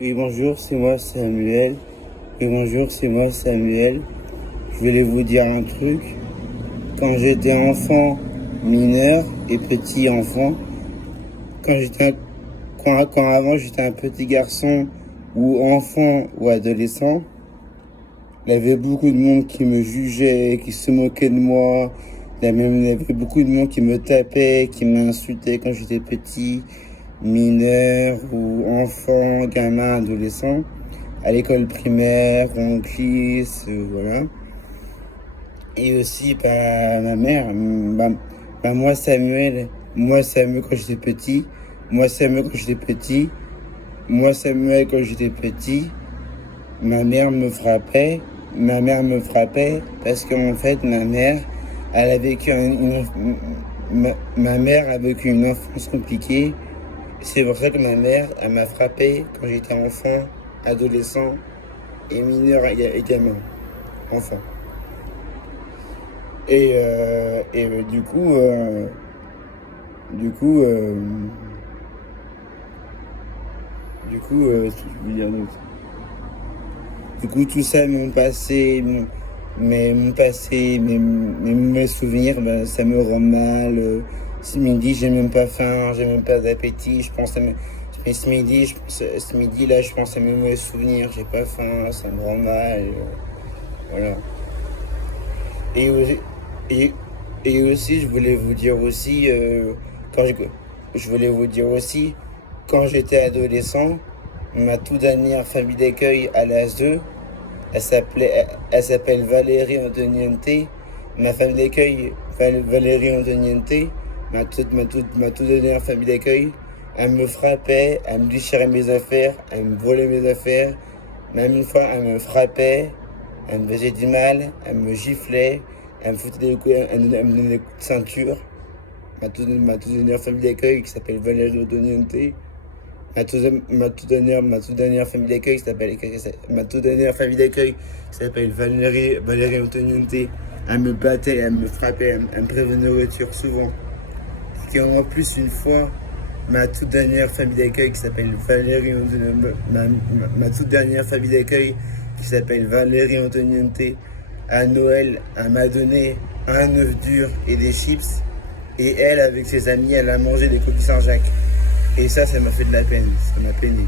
Oui, bonjour, c'est moi Samuel. Oui, bonjour, c'est moi Samuel. Je voulais vous dire un truc. Quand j'étais enfant, mineur et petit enfant, quand j'étais quand avant j'étais un petit garçon ou enfant ou adolescent, il y avait beaucoup de monde qui me jugeait, qui se moquait de moi. Il y avait beaucoup de monde qui me tapait, qui m'insultait quand j'étais petit, mineur ou enfant, gamin, adolescent. À l'école primaire, en glisse, voilà. Et aussi, ma mère, moi Samuel quand j'étais petit, moi Samuel quand j'étais petit, moi Samuel quand j'étais petit, ma mère me frappait, ma mère me frappait parce qu'en fait, elle a vécu ma mère a vécu une enfance compliquée. C'est pour ça que ma mère, elle m'a frappé quand j'étais enfant, adolescent et mineur également, enfant. Et du coup, euh, je veux dire d'autre. Du coup, tout ça, mes mauvais souvenirs, ben, ça me rend mal. Ce midi, j'ai même pas faim, j'ai même pas d'appétit. Mais ce midi là, je pense à mes mauvais souvenirs. J'ai pas faim, ça me rend mal. Voilà. Et, aussi- et, et aussi, je voulais vous dire aussi, quand je, je voulais vous dire aussi, quand j'étais adolescent, ma toute dernière famille d'accueil à l'AS2, elle s'appelle Valérie Antoniente. Ma famille d'accueil, Valérie Antoniente, ma toute dernière famille d'accueil, elle me frappait, elle me déchirait mes affaires, elle me volait mes affaires. Même une fois, elle me frappait, elle me faisait du mal, elle me giflait, elle me foutait des coups, elle me donnait des coups de ceinture. Ma toute dernière famille d'accueil qui s'appelle Valérie Antoniente. Ma toute dernière famille d'accueil ma toute dernière famille d'accueil qui s'appelle Valérie Antoniente. Elle me battait, elle me frappait, elle me prévenait de retour souvent. Et en plus une fois, ma toute dernière famille d'accueil qui s'appelle Valérie Antoniente, ma toute dernière famille d'accueil qui s'appelle Valérie Antoniente, à Noël, elle m'a donné un œuf dur et des chips. Et elle, avec ses amis, elle a mangé des coquilles Saint-Jacques. Et ça m'a fait de la peine, ça m'a peiné.